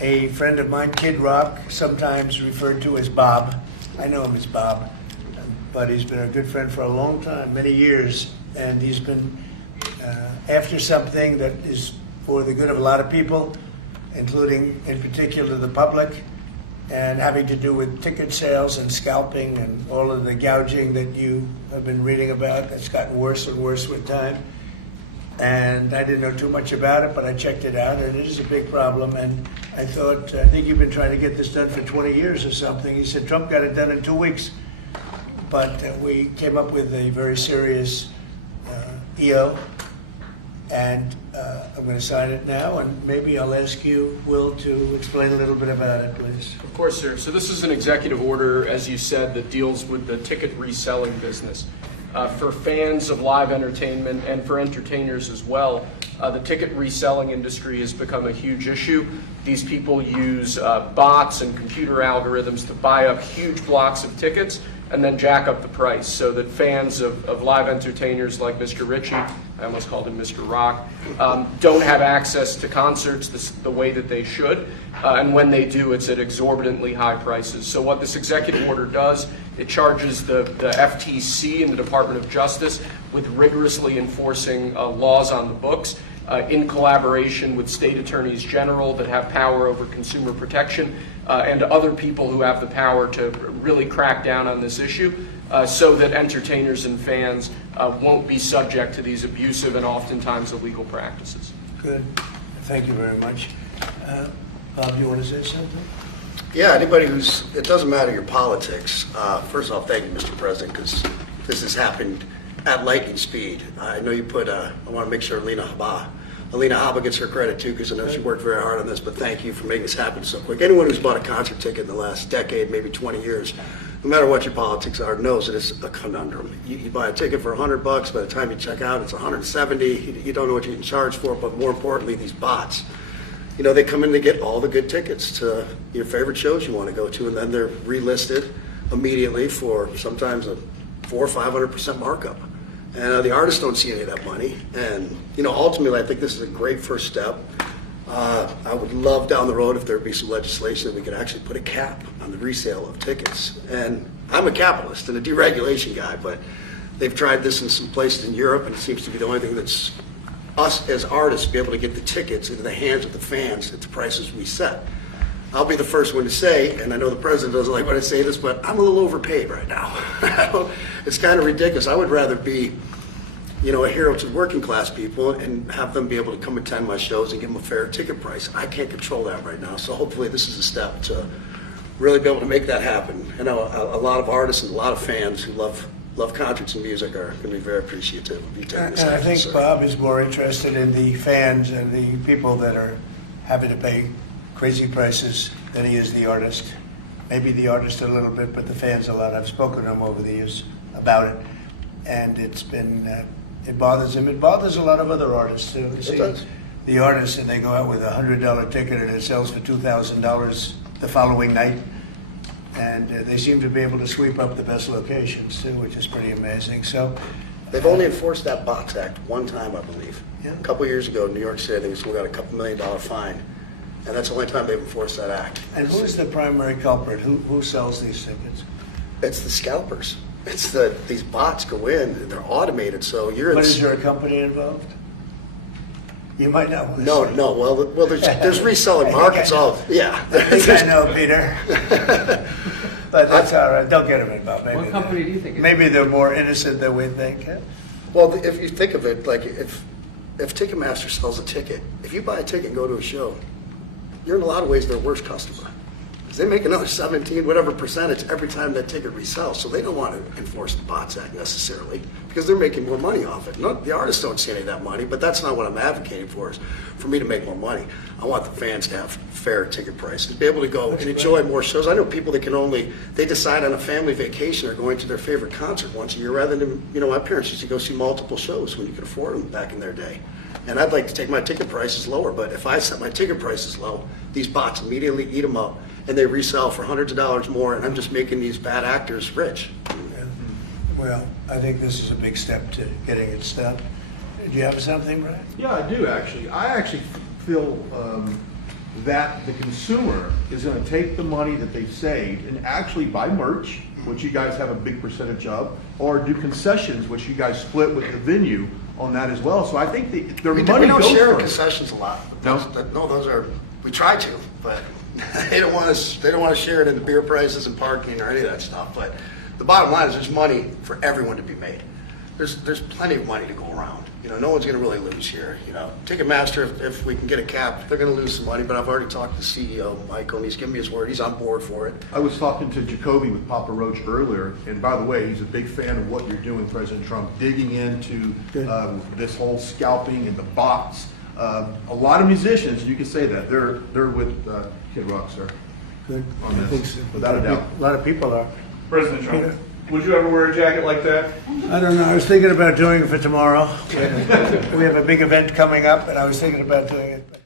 a friend of mine, Kid Rock, sometimes referred to as Bob. I know him as Bob, but he's been a good friend for a long time, many years, and he's been after something that is for the good of a lot of people, including in particular the public, and having to do with ticket sales and scalping and all of the gouging that you have been reading about. That's gotten worse and worse with time. And I didn't know too much about it, but I checked it out, and it is a big problem. And I thought, I think you've been trying to get this done for 20 years or something. He said Trump got it done in 2 weeks. But we came up with a very serious EO, and I'm going to sign it now, and maybe I'll ask you, Will, to explain a little bit about it, please. Of course, sir. So this is an executive order, as you said, that deals with the ticket reselling business. For fans of live entertainment and for entertainers as well, the ticket reselling industry has become a huge issue. These people use bots and computer algorithms to buy up huge blocks of tickets and then jack up the price so that fans of live entertainers like Mr. Ritchie, I almost called him Mr. Rock, don't have access to concerts the way that they should. And when they do, it's at exorbitantly high prices. So what this executive order does, it charges the FTC and the Department of Justice with rigorously enforcing laws on the books in collaboration with state attorneys general that have power over consumer protection and other people who have the power to really crack down on this issue so that entertainers and fans won't be subject to these abusive and oftentimes illegal practices. Good. Thank you very much. Bob, you want to say something? Yeah, anybody it doesn't matter your politics. First off, thank you, Mr. President, because this has happened at lightning speed. I know you put, I want to make sure Alina Habba gets her credit too, because I know she worked very hard on this, but thank you for making this happen so quick. Anyone who's bought a concert ticket in the last decade, maybe 20 years, no matter what your politics are, knows that it's a conundrum. You buy a ticket for $100, by the time you check out, it's $170. You don't know what you're getting charged for, but more importantly, these bots. You know, they come in to get all the good tickets to your favorite shows you want to go to, and then they're relisted immediately for sometimes a 400% or 500% markup. And the artists don't see any of that money. And, you know, ultimately, I think this is a great first step. I would love down the road if there would be some legislation that we could actually put a cap on the resale of tickets. And I'm a capitalist and a deregulation guy, but they've tried this in some places in Europe, and it seems to be the only thing that's us as artists be able to get the tickets into the hands of the fans at the prices we set. I'll be the first one to say, and I know the president doesn't like when I say this, but I'm a little overpaid right now. It's kind of ridiculous. I would rather be, you know, a hero to working class people and have them be able to come attend my shows and give them a fair ticket price. I can't control that right now, so hopefully this is a step to really be able to make that happen. I know a lot of artists and a lot of fans who love concerts and music are going to be very appreciative of you taking this And I action, think sir. Bob is more interested in the fans and the people that are having to pay crazy prices than he is the artist. Maybe the artist a little bit, but the fans a lot. I've spoken to him over the years about it, and it's been, it bothers him. It bothers a lot of other artists too. You see, does. the artists, and they go out with a $100 ticket and it sells for $2,000 the following night. And they seem to be able to sweep up the best locations too, which is pretty amazing. So They've only enforced that Bots Act one time, I believe. Yeah. A couple years ago in New York City, I think we got a $2 million fine. And that's the only time they've enforced that act. And who's the primary culprit? Who sells these tickets? It's the scalpers. It's these bots go in, and they're automated, so you're... But is there a company involved? You might not want to No, say. no, well, there's reselling markets all... Yeah. I think I know, Peter. But that's all right. Don't get them involved. Maybe What company do you think it is? Maybe they're more innocent than we think. Huh? Well, if you think of it, like if Ticketmaster sells a ticket, if you buy a ticket and go to a show, you're in a lot of ways their worst customer. Because they make another 17, whatever percentage every time that ticket resells. So they don't want to enforce the Bots Act necessarily because they're making more money off it. The artists don't see any of that money, but that's not what I'm advocating for, is for me to make more money. I want the fans to have fair ticket prices, be able to go and enjoy more shows. I know people that they decide on a family vacation or going to their favorite concert once a year rather than, you know, my parents used to go see multiple shows when you could afford them back in their day. And I'd like to take my ticket prices lower, but if I set my ticket prices low, these bots immediately eat them up and they resell for hundreds of dollars more, and I'm just making these bad actors rich. Yeah. Well, I think this is a big step to getting it stopped. Do you have something, Brian? Yeah, I do actually. I actually feel that the consumer is gonna take the money that they've saved and actually buy merch, which you guys have a big percentage of, or do concessions, which you guys split with the venue on that as well. So I think their We money don't goes share for it. concessions a lot. No? Those are, we try to, but they don't want to share it in the beer prices and parking or any of that stuff. But the bottom line is there's money for everyone to be made. There's plenty of money to go around. You know, no one's going to really lose here. You know, Ticketmaster, if we can get a cap, they're going to lose some money. But I've already talked to CEO Michael, and he's given me his word. He's on board for it. I was talking to Jacoby with Papa Roach earlier, and by the way, he's a big fan of what you're doing, President Trump, digging into this whole scalping and the bots. A lot of musicians, you can say that, they're with Kid Rock, sir. Good. On I this, think so. without a doubt. A lot of people are. President Trump, would you ever wear a jacket like that? I don't know. I was thinking about doing it for tomorrow. We have a big event coming up, and I was thinking about doing it.